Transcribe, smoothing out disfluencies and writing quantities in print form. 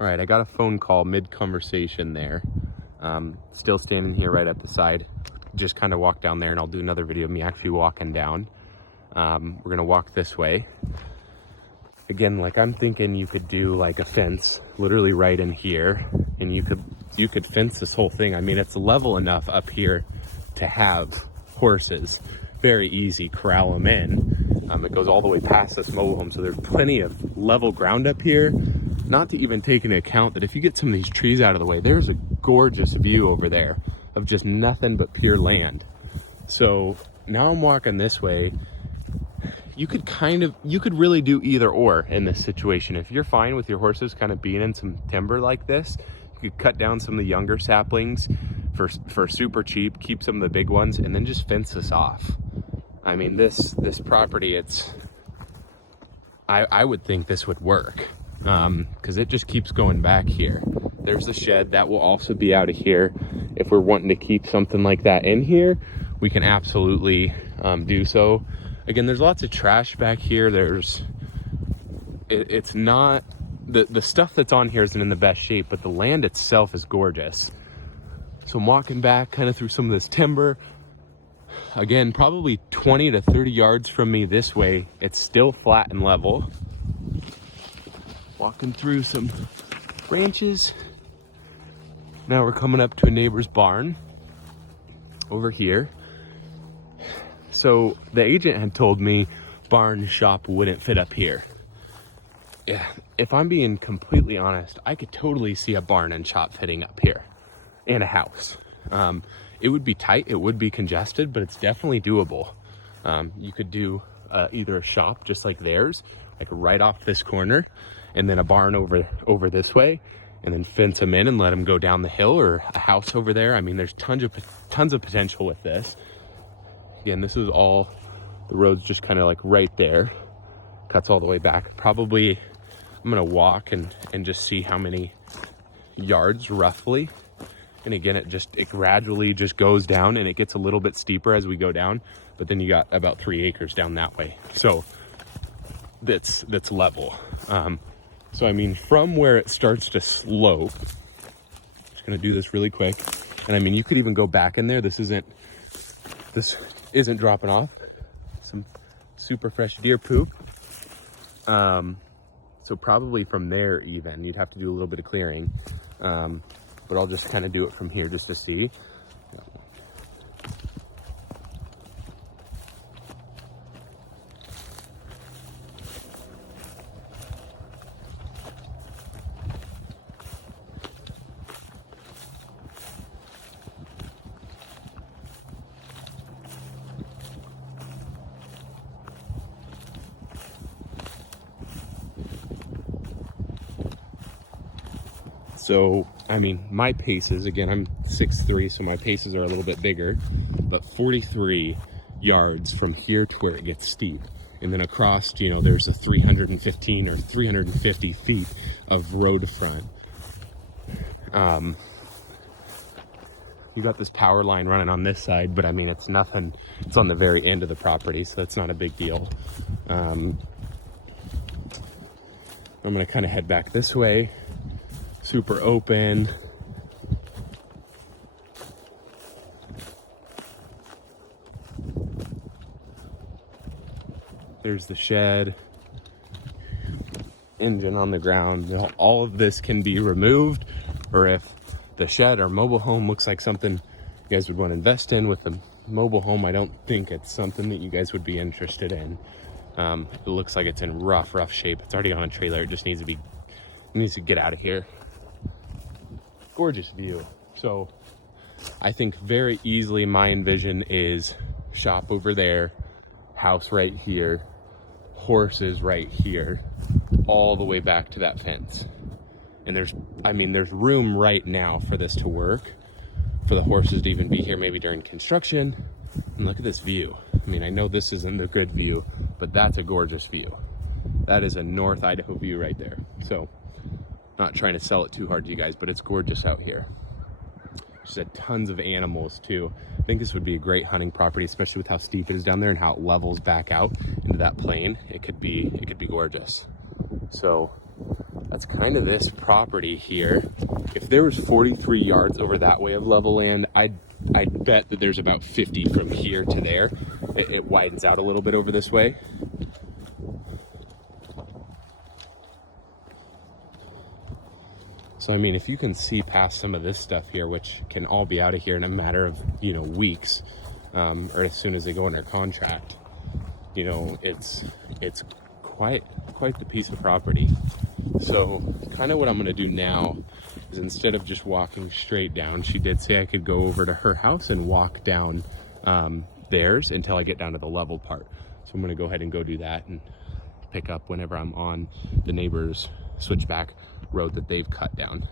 All right, I got a phone call mid-conversation there. Still standing here right at the side. Just kind of walk down there and I'll do another video of me actually walking down. We're gonna walk this way. Again, like I'm thinking you could do like a fence literally right in here and you could fence this whole thing. I mean, it's level enough up here to have horses. Very easy, corral them in. It goes all the way past this mobile home, so there's plenty of level ground up here. Not to even take into account that if you get some of these trees out of the way, there's a gorgeous view over there of just nothing but pure land. So now I'm walking this way. You could really do either or in this situation. If you're fine with your horses kind of being in some timber like this, you could cut down some of the younger saplings for super cheap, keep some of the big ones, and then just fence this off. I mean, this property, I would think this would work, because it just keeps going back here. There's the shed that will also be out of here. If we're wanting to keep something like that in here, we can absolutely do so. Again, there's lots of trash back here. It's not, the stuff that's on here isn't in the best shape, but the land itself is gorgeous. So I'm walking back kind of through some of this timber. Again, probably 20 to 30 yards from me this way, it's still flat and level. Walking through some branches. Now we're coming up to a neighbor's barn over here. So the agent had told me barn shop wouldn't fit up here. Yeah, if I'm being completely honest, I could totally see a barn and shop fitting up here, and a house. It would be tight, it would be congested, but it's definitely doable. You could do either a shop just like theirs, like right off this corner, and then a barn over this way, and then fence them in and let them go down the hill, or a house over there. I mean, there's tons of potential with this. Again, this is all, the road's just kind of like right there, cuts all the way back. Probably I'm gonna walk and just see how many yards roughly. And again, it gradually just goes down, and it gets a little bit steeper as we go down, but then you got about 3 acres down that way. So that's level. So I mean, from where it starts to slope, just gonna do this really quick. And I mean, you could even go back in there. This isn't dropping off. Some super fresh deer poop. So probably from there even, you'd have to do a little bit of clearing. But I'll just kind of do it from here just to see. So, I mean, my paces, again, I'm 6'3", so my paces are a little bit bigger, but 43 yards from here to where it gets steep. And then across, you know, there's a 315 or 350 feet of road front. You got this power line running on this side, but I mean, it's nothing, it's on the very end of the property, so that's not a big deal. I'm gonna kind of head back this way. Super open. There's the shed. Engine on the ground. All of this can be removed, or if the shed or mobile home looks like something you guys would want to invest in with the mobile home, I don't think it's something that you guys would be interested in. It looks like it's in rough shape. It's already on a trailer. It just needs to get out of here. Gorgeous view. So I think very easily my envision is shop over there, house right here, horses right here, all the way back to that fence. And there's room right now for this to work, for the horses to even be here maybe during construction. And look at this view. I mean, I know this isn't a good view, but that's a gorgeous view. That is a North Idaho view right there. So not trying to sell it too hard to you guys, but it's gorgeous out here. Just had tons of animals too. I think this would be a great hunting property, especially with how steep it is down there and how it levels back out into that plain. It could be gorgeous. So that's kind of this property here. If there was 43 yards over that way of level land, I'd bet that there's about 50 from here to there. It widens out a little bit over this way. So I mean, if you can see past some of this stuff here, which can all be out of here in a matter of, you know, weeks, or as soon as they go under contract, you know, it's quite the piece of property. So kind of what I'm going to do now is, instead of just walking straight down, she did say I could go over to her house and walk down theirs until I get down to the level part. So I'm going to go ahead and go do that and pick up whenever I'm on the neighbor's switchback road that they've cut down.